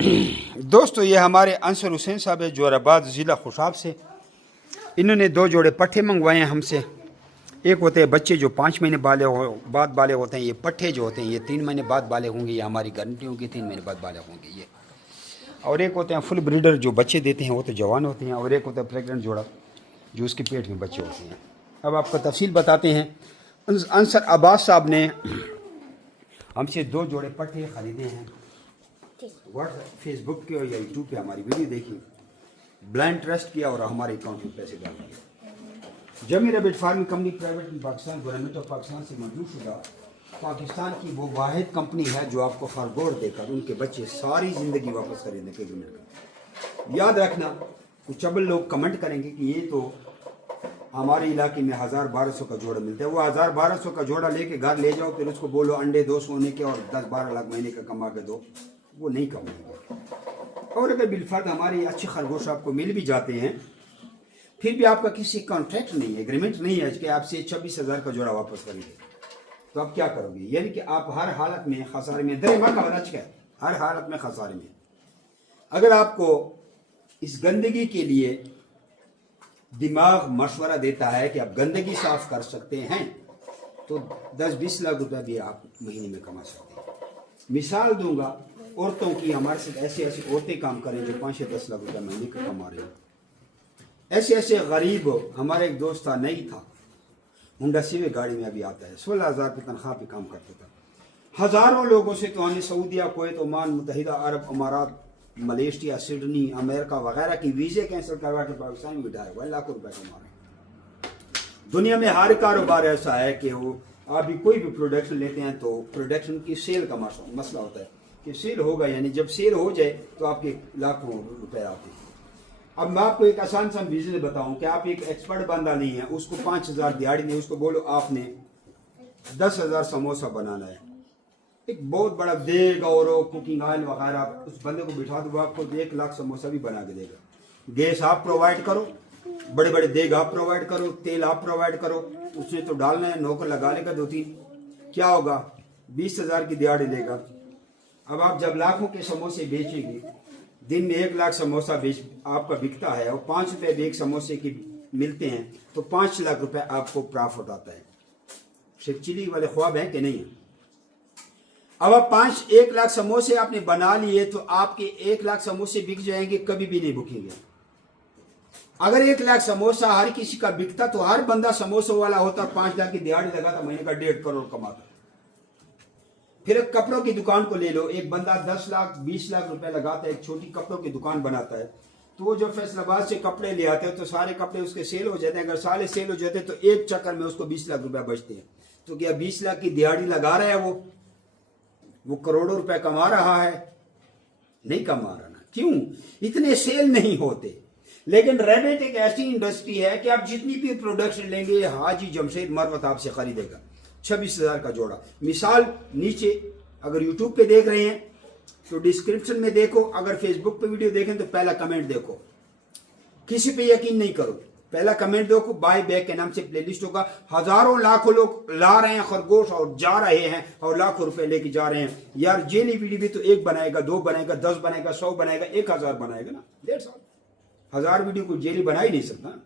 दोस्तों, ये हमारे अंसर हुसैन साहब है जोराबाद ज़िला खुशाब से। इन्होंने 2 जोड़े पट्ठे मंगवाए हैं हमसे। एक होते हैं बच्चे जो 5 महीने बाद बाले होते हैं, ये पट्ठे जो होते हैं ये 3 महीने बाद बाले होंगे, ये हमारी गारंटी होगी 3 महीने बाद बाले होंगे ये। और एक होते हैं फुल ब्रीडर जो बच्चे देते हैं, वो तो जवान होते हैं। और एक होता है प्रेगनेंट जोड़ा जो उसके पेट में बच्चे होते हैं। अब आपको तफसील बताते हैं। अंसर अब्बास साहब ने हमसे 2 जोड़े पट्ठे ख़रीदे हैं। व्हाट्सएप फेसबुक पे या यूट्यूब पे हमारी वीडियो देखी, ब्लाइंड ट्रस्ट किया और हमारे अकाउंट में पैसे डाल दिए। जमी rabbit farming company private in Pakistan, government of Pakistan से मंजूर शुदा पाकिस्तान की वो वाहिद कंपनी है जो आपको खरगोश देकर उनके बच्चे सारी ज़िंदगी वापस खरीदने के एग्रीमेंट कर। याद रखना, कुछ चबल लोग कमेंट करेंगे कि ये तो हमारे इलाके में 1000-1200 का जोड़ा मिलता है। वो 1000-1200 का जोड़ा लेके घर ले जाओ, फिर उसको बोलो अंडे 2 सोने के और 10-12 लाख महीने का कमा के दो, वो नहीं कमाएंगे। और अगर बिलफर्द हमारे अच्छे खरगोश आपको मिल भी जाते हैं, फिर भी आपका किसी कॉन्ट्रैक्ट नहीं है, एग्रीमेंट नहीं है कि आपसे 26,000 का जोड़ा वापस खरीदे, तो आप क्या करोगे? यानी कि आप हर हालत में खसारे में, हर हालत में खसारे में। अगर आपको इस गंदगी के लिए दिमाग मशवरा देता है कि आप गंदगी साफ कर सकते हैं, तो 10-20 लाख रुपया भी आप महीने में कमा सकते हैं। मिसाल दूंगा औरतों की, हमारे साथ ऐसी ऐसी औरतें काम करें जो 5 या 10 लाख रुपया महीने का कमा रहे हैं। ऐसे ऐसे गरीब, हमारे एक दोस्त था, नहीं था, हुंडा सिविक गाड़ी में अभी आता है, 16,000 की तनख्वाह पे काम करता था। हज़ारों लोगों से तो हमने सऊदीया, कुवैत, ओमान, मुत्तहिदा अरब अमारात, मलेशिया, सिडनी, अमेरिका वगैरह की वीज़े कैंसिल करवा के पाकिस्तान में बिठाए हुए, लाखों रुपए कमा रहे हैं। दुनिया में हर कारोबार ऐसा है कि वो आप भी कोई भी प्रोडक्शन लेते हैं तो प्रोडक्शन की सेल का मसला होता है कि सेल होगा, यानी जब सेल हो जाए तो आपके लाखों रुपए आते हैं। अब मैं आपको एक आसान सा बिजनेस बताऊं कि आप एक एक्सपर्ट बंदा नहीं है, उसको 5,000 दिहाड़ी नहीं, उसको बोलो आपने 10,000 समोसा बनाना है, एक बहुत बड़ा देग और कुकिंग ऑयल वगैरह, उस बंदे को बिठा दो, आपको 1 लाख समोसा भी बना के देगा। गैस आप प्रोवाइड करो, बड़े बड़े देग आप प्रोवाइड करो, तेल आप प्रोवाइड करो, उसने तो डालना है, नौकर लगा लेगा 2-3, क्या होगा? 20,000 की दिहाड़ी देगा। अब आप जब लाखों के समोसे बेचेंगे, दिन में 1 लाख समोसा आपका बिकता है और 5 रुपए भी एक समोसे की मिलते हैं, तो 5 लाख रुपए आपको प्रॉफिट आता है। सिर्फ चिली वाले ख्वाब हैं कि नहीं है? अब आप 1 लाख समोसे आपने बना लिए तो आपके 1 लाख समोसे बिक जाएंगे, कभी भी नहीं भूखेंगे। अगर 1 लाख समोसा हर किसी का बिकता तो हर बंदा समोसा वाला होता, 5 लाख की दिहाड़ी लगाता, महीने का 1.5 करोड़ कमाता। फिर एक कपड़ों की दुकान को ले लो, एक बंदा 10 लाख 20 लाख रुपए लगाता है, एक छोटी कपड़ों की दुकान बनाता है, तो वो जो फैसलाबाद से कपड़े ले आते हैं तो सारे कपड़े उसके सेल हो जाते हैं। अगर सारे सेल हो जाते हैं तो एक चक्कर में उसको 20 लाख रुपए बचते हैं। तो क्या 20 लाख की दिहाड़ी लगा रहा है वो करोड़ों रुपए कमा रहा है? नहीं कमा रहा ना। क्यों? इतने सेल नहीं होते। लेकिन रैबिट एक ऐसी इंडस्ट्री है कि आप जितनी भी प्रोडक्शन लेंगे, हाजी जमशेद मरवत आपसे खरीदेगा। 26,000 का जोड़ा। मिसाल नीचे अगर यूट्यूब पे देख रहे हैं तो डिस्क्रिप्शन में देखो, अगर फेसबुक पे वीडियो देखें तो पहला कमेंट देखो, किसी पे यकीन नहीं करो, पहला कमेंट देखो, बाय बैक के नाम से प्लेलिस्ट होगा। हजारों लाखों लोग ला रहे हैं खरगोश और जा रहे हैं और लाखों रुपए लेके जा रहे हैं। यार जेली वीडियो भी तो 1 बनाएगा, 2 बनाएगा, 10 बनाएगा, 100 बनाएगा, 1000 बनाएगा ना, 1,500 वीडियो को जेली बना ही नहीं सकता।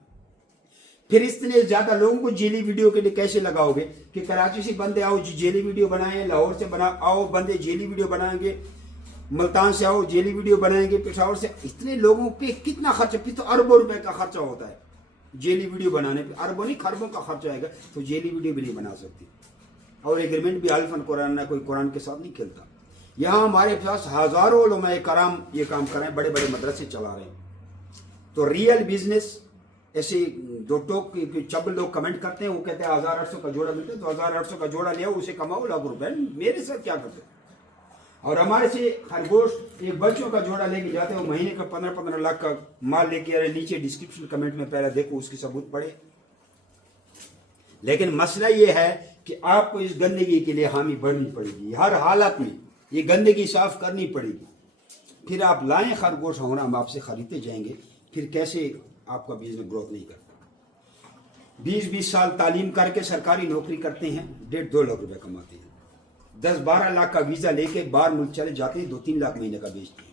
फिर इतने ज्यादा लोगों को जेली वीडियो के लिए कैसे लगाओगे कि कराची से बंदे आओ जेली वीडियो बनाएं, लाहौर से आओ बंदे जेली वीडियो बनाएंगे, मुल्तान से आओ जेली वीडियो बनाएंगे, पेशावर से, इतने लोगों पे कितना खर्चा? फिर तो अरबों रुपए का खर्चा होता है जेली वीडियो बनाने पे, अरबों नहीं खरबों का खर्चा आएगा, तो जेली वीडियो भी नहीं बना सकती। और एग्रीमेंट भी अल्फन कुरान ना, कोई कुरान के साथ नहीं खेलता। यहाँ हमारे पास हजारों उलमाए कराम ये काम कर रहे हैं, बड़े बड़े मदरसे चला रहे हैं। तो रियल बिजनेस ऐसे 2 टोक चबल लोग कमेंट करते हैं, वो कहते हैं 1800 का जोड़ा मिलता है, तो 1800 का जोड़ा लिया, उसे कमाओ लाखों रुपए। मेरे साथ क्या करते हैं? और हमारे से खरगोश एक बच्चों का जोड़ा लेके जाते हैं, वो महीने का 15-15 लाख का माल लेके आ रहे। नीचे डिस्क्रिप्शन कमेंट में पहले देखो, उसकी सबूत पढ़े। लेकिन मसला ये है कि आपको इस गंदगी के लिए हामी भरनी पड़ेगी, हर हालत में ये गंदगी साफ करनी पड़ेगी। फिर आप लाएं खरगोश, होना हम आपसे खरीदते जाएंगे, फिर कैसे आपका बिजनेस ग्रोथ नहीं करता। 20-20 साल तालीम करके सरकारी नौकरी करते हैं, 1.5-2 लाख रुपए कमाते हैं, 10-12 लाख का वीजा लेके बाहर मुल्क चले जाते हैं, 2-3 लाख महीने का बेचते हैं।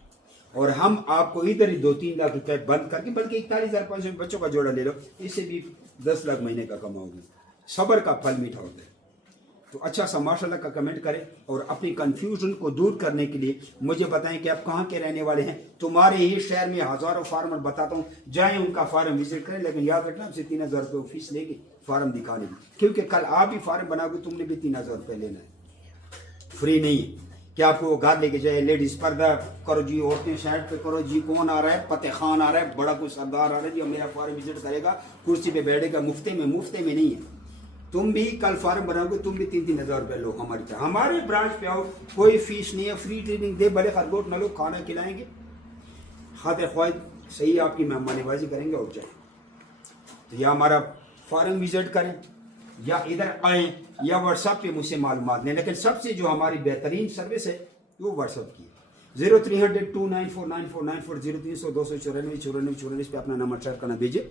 اور ہم آپ کو ادھر ہی 2-3 لاکھ روپے بند کر کے، بلکہ 41,500 بچوں کا جوڑا لے لو، اس سے بھی 10 لاکھ مہینے کا کماؤ گے. صبر کا پھل میٹھا ہوتا ہے. تو اچھا سا ماشاء اللہ کا کمنٹ کریں، اور اپنی کنفیوژن کو دور کرنے کے لیے مجھے بتائیں کہ آپ کہاں کے رہنے والے ہیں. تمہارے ہی شہر میں ہزاروں فارمر بتاتا ہوں، جائیں ان کا فارم وزٹ کریں، لیکن یاد رکھنا آپ سے 3,000 روپے فیس لے گی فارم دکھانے کی، کیونکہ کل آپ بھی فارم بناؤ گے، تم نے بھی 3,000 روپے لینا ہے. فری نہیں ہے کہ آپ کو وہ گھر لے کے جائے، لیڈیز پردہ کرو جی، عورتیں سائڈ پہ کرو جی، کون آ رہا ہے، فتح خان آ رہا ہے، بڑا کوئی سردار آ رہا ہے جی میرا فارم وزٹ کرے گا، کرسی پہ بیٹھے گا، مفتے میں نہیں ہے. تم بھی کل فارم بناؤ گے، تم بھی 3,000 روپے لو ہماری طرح. ہمارے برانچ پہ آؤ، کوئی فیس نہیں ہے، فری ٹریننگ دے، بڑے خرگوش نہ لو، کھانا کھلائیں گے، خاطر خواہد صحیح آپ کی مہمان نوازی کریں گے اور جائیں. تو یا ہمارا فارم وزٹ کریں، یا ادھر آئیں، یا واٹس ایپ پہ مجھ سے معلومات لیں. لیکن سب سے جو ہماری بہترین سروس ہے وہ واٹس ایپ کی ہے. 0300-294-9494 0300-294-94 پہ اپنا نمبر ٹائپ کرنا بھیجے.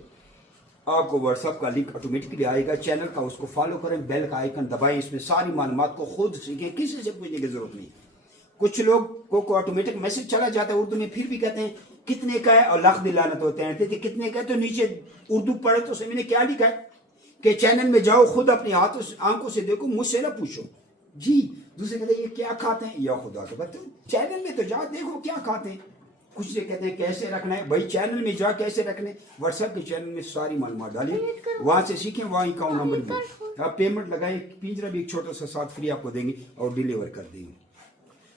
آپ کو واٹس ایپ کا لنک آٹومیٹکلی آئے گا چینل کا، اس کو فالو کریں، بیل کا آئیکن دبائیں، اس میں ساری معلومات کو خود سیکھیں، کسی سے پوچھنے کی ضرورت نہیں. کچھ لوگ کو آٹومیٹک میسج چلا جاتا ہے اردو میں، پھر بھی کہتے ہیں کتنے کا ہے، اور لاکھ دلالت ہوتے ہیں کہ کتنے کا ہے، تو نیچے اردو پڑھے تو میں نے کیا لکھا ہے کہ چینل میں جاؤ، خود اپنی ہاتھوں سے آنکھوں سے دیکھو، مجھ سے نہ پوچھو جی. دوسرے کہتے ہیں یہ کیا کھاتے ہیں، یا خدا کے بات چینل میں تو جاؤ دیکھو کیا کھاتے ہیں. کچھ سے کہتے ہیں کیسے رکھنا ہے، بھائی چینل میں جا کیسے رکھنے، واٹس ایپ کے چینل میں ساری معلومات ڈالیے، وہاں سے سیکھیں، وہاں اکاؤنٹ نمبر بھی آپ پیمنٹ لگائیں، پنجرا بھی ایک چھوٹا سا ساتھ فری آپ کو دیں گے اور ڈیلیور کر دیں گے.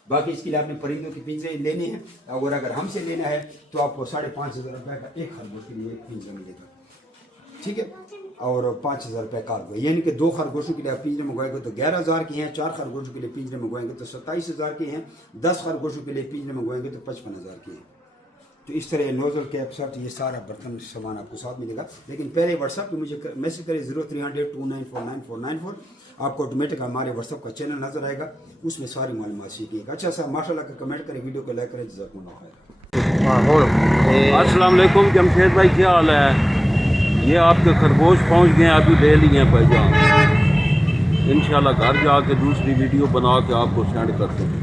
باقی اس کے لیے آپ نے پرندوں کے پنجرے لینے ہیں، اور اگر ہم سے لینا ہے تو آپ کو 5,500 روپے کا ایک خرگوش کے لیے ایک پنجرا ملے گا، ٹھیک ہے، اور 5,000 روپے کارگو. یعنی کہ 2 خرگوشوں کے لیے آپ پنجرے منگوائیں گے تو 11,000 کے ہیں، 4 خرگوشوں کے لیے پنجرے منگوائیں گے تو 27,000 کے ہیں، 10 خرگوشوں کے لیے پنجرے منگوائیں گے تو 55,000 کے ہیں. تو اس طرح نوزل کیپ سیٹ، یہ سارا برتن سامان آپ کو ساتھ ملے گا. لیکن پہلے واٹس ایپ پہ مجھے میسج کریں 0300-294-9494. آپ کو آٹومیٹک ہمارے واٹس ایپ کا چینل نظر آئے گا، اس میں ساری معلومات سیکھیے گا. اچھا سا ماشاء اللہ کا کمنٹ کریں، ویڈیو کو لائک کریں، جزاکم اللہ خیر. السلام علیکم جمشید بھائی، کیا حال ہے؟ یہ آپ کے خرگوش پہنچ گئے ہیں، ابھی لے لیے ہیں بھائی جان. انشاءاللہ گھر جا کے دوسری ویڈیو بنا کے آپ کو سینڈ کرتے ہیں.